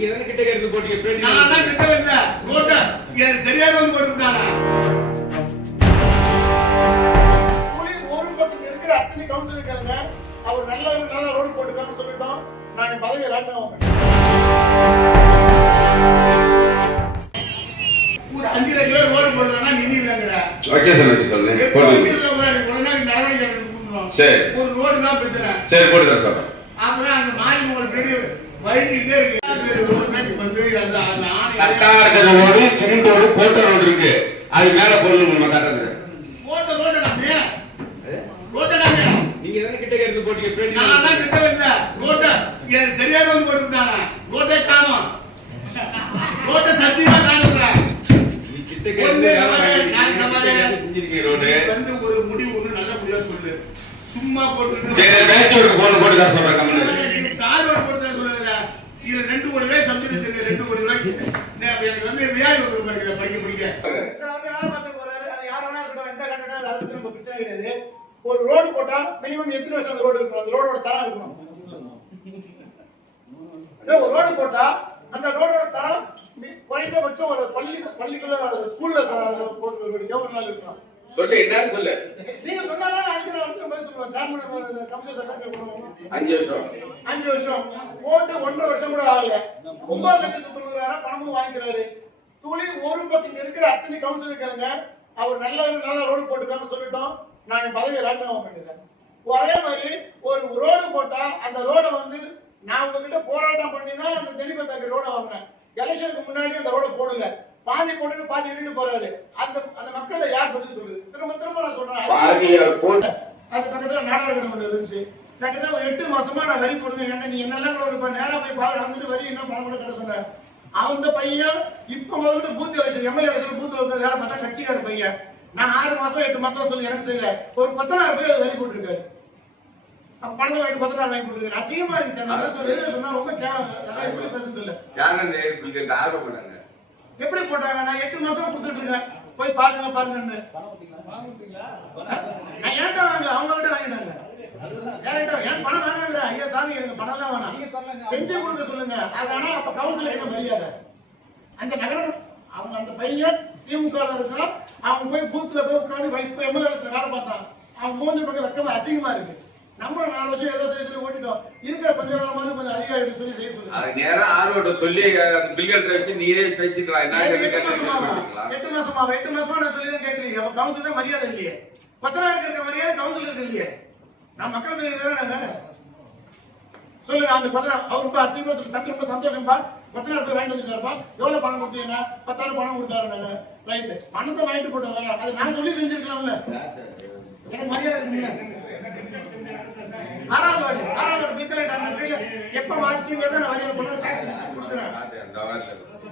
நீங்க தானே கிட்ட இருந்து போட்டீங்க. நான் தான் கிட்ட இல்ல ரோட்ட எனக்கு தெரியாம வந்து போட்டுட்டாங்க. கூலி ஒரு பசங்க இருக்கிற அத்தனை கவுன்சிலர் கேளுங்க. அவர் நல்ல ரோடு போட்டுக்காம சொல்லிட்டோம். நான் என் பதவியை ராஜினாமா பண்ணேன். ஒரு 5 லட்சம் ரோடு போடுறதுனா நிதி இல்லங்கற. Okay sir, okay sir. போடுங்க. உடனே நடவடிக்கை எடுக்கணும். சரி. ஒரு ரோடு தான் பிரச்சனை. சரி, போடுங்க சார். அப்புறம் அந்த மாறி உங்களுக்கு பெரிய வழிக்கிட்டே இருக்கு. அது ரோடு வந்து அந்த ஆணை கட்டா இருக்கிற ரோடு, சிமெண்ட் ரோடு, போட்ட ரோடு இருக்கு. அது மேல போடணும் நம்ம கட்டறது. போட்ட ரோட காமியா? ரோட காமியா? நீங்க தானே கிட்ட இருந்து போட்டீங்க. நான் தான் கிட்ட இல்ல ரோட எனக்கு தெரியாம வந்து போட்டுட்டாங்க. ரோட்டே காணோம். ரோட்ட சத்தியமா காணோம்ல. நீ கிட்ட இருந்து செஞ்சிருக்கீங்க ரோடு. வந்து ஒரு முடிவு ஒண்ணு நல்ல முடிவா சொல்லு. சும்மா போட்டு சரி, பேச்சுக்கு போட்டு தான் சொல்றேன். கம்மி கார் ரோடு போட்டு சொல்லுங்க. இதுல 2 கோடி ரூபாய் சம்பாதிச்சு 2 கோடி ரூபாய்க்கு எனக்கு வந்து வியாதி வந்து படிக்க சார் அவர் வேலை பார்த்து போறாரு. அது யார் வேணா இருக்கட்டும், எந்த கட்டணம் அதை பத்தி நம்ம பிரச்சனை கிடையாது. ஒரு ரோடு போட்டா மினிமம் எத்தனை வருஷம் அந்த ரோடு இருக்கும்? அந்த ரோடோட தரம் இருக்கணும். ஒரு ரோடு போட்டா அந்த ரோடோட தரம் குறைந்தபட்சம் ஒரு பள்ளிக்குள்ள ஸ்கூல்ல எவ்வளவு இருக்கணும் சொல்லு. என்னன்னு சொல்லு. நீங்க சொன்னாதான் அதுக்கு நான் வந்து பேச சொல்லுவேன். சேர்மன் கமிஷனர் தான் கேட்கணும். 5 வருஷம் 5 வருஷம் போட்டு 1.5 வருஷம் கூட ஆகல. 9,90,000 பணமும் வாங்கிக்கிறாரு. துளி ஒரு பசங்க இருக்கிற அத்தனை கவுன்சிலர் கேளுங்க. அவர் நல்ல ரோடு போட்டுக்காம சொல்லிட்டோம். நான் என் பதவியை ராஜினாமா பண்ணிடுறேன். அதே மாதிரி ஒரு ரோடு போட்டா அந்த ரோடை வந்து நான் உங்ககிட்ட போராட்டம் பண்ணி தான் அந்த ஜெனிஃபர் பேக்கர் ரோட வாங்கினேன். எலெக்ஷனுக்கு முன்னாடி அந்த ரோட போடல. பாதி போட்டுட்டு பாதி விட்டுட்டு போறாரு. அந்த மக்களை யார் பதில் சொல்லுது? திரும்ப நான் சொல்றேன். அது பக்கத்துல நாடாளுமன்றம் ஒன்று இருந்துச்சு. நான் கிட்ட ஒரு 8 மாசமா நான் வரி போடுங்க. என்ன நீ என்னெல்லாம் நேரா போய் பாதை நடந்துட்டு வரி என்ன பணம் கூட கட்ட சொன்னேன். அந்த பையன் இப்ப முதல்ல பூத் எலெக்ஷன் எம்எல்ஏ எலெக்ஷன் பூத்துல வந்து வேலை பார்த்தா கட்சிக்கார பையன். நான் 6 மாசம் 8 மாசம் சொல்லி எனக்கு செய்யல. ஒரு 10,000 போய் அது வரி போட்டுருக்காரு. அப்ப பணத்தை வாங்கிட்டு 10,000 வாங்கி போட்டுருக்காரு. அசிங்கமா இருந்துச்சு. அந்த சொல்லி சொன்னா ரொம்ப அதெல்லாம் எப்படி பேசுறது இல்ல. எப்படி போட்டாங்க? நான் 8 மாசமா கொடுத்துட்டு இருக்கேன். போய் பாருங்கன்னு. நான் ஏன்டா வாங்க அவங்க கிட்ட வாங்கிட்டாங்க. ஏன் பணம் வேணாங்கிற? ஐயா சாமி எனக்கு பணம் எல்லாம் வேணாம், செஞ்சு கொடுக்க சொல்லுங்க. அதனால அப்ப கவுன்சிலர் என்ன மரியாதை? அந்த நகரம் அவங்க அந்த பையன் திமுக இருக்கான். அவங்க போய் பூத்துல போய் உட்காந்து இப்போ எம்எல்ஏ வேலை பார்த்தான். அவங்க மூஞ்சி பக்கம் வைக்கவே அசிங்கமா இருக்கு. நம்ம 4 வருஷம் ஏதோ சொல்லி ஓட்டிட்டோம். இருக்கிற பஞ்சகாலமாவது கொஞ்சம் அதிகாரி சொல்லி செய்ய சொல்லுங்க. அது நேரா ஆர்வோட சொல்லி பில்கல்ட்ட வச்சு நீரே பேசிக்கலாம். என்ன 8 மாசமா நான் சொல்லி தான் கேட்கறீங்க. அப்ப கவுன்சிலர் மரியாதை இல்லையே. கொத்தனாருக்கு இருக்க மரியாதை கவுன்சிலருக்கு இல்லையே. நான் மக்கள் பிரதிநிதிதானே. சொல்லுங்க. அந்த கொத்தனார் அவர் ரொம்ப அசிங்கமா தம்பி ரொம்ப சந்தோஷம்பா. கொத்தனார் போய் வாங்கிட்டு வந்துருக்காருப்பா. எவ்வளவு பணம் கொடுத்தீங்க? 10,000 பணம் கொடுத்தாரு. ரைட்டு, பணத்தை வாங்கிட்டு போட்டாங்க. அது நான் சொல்லி செஞ்சிருக்கலாம்ல. எனக்கு மரியாதை இருக்குல்ல. 6வது வார்டு பித்தளை எப்ப மாறிச்சுங்கிறத நான் வரையில கொண்டு டாக்ஸ் கொடுக்குறேன்.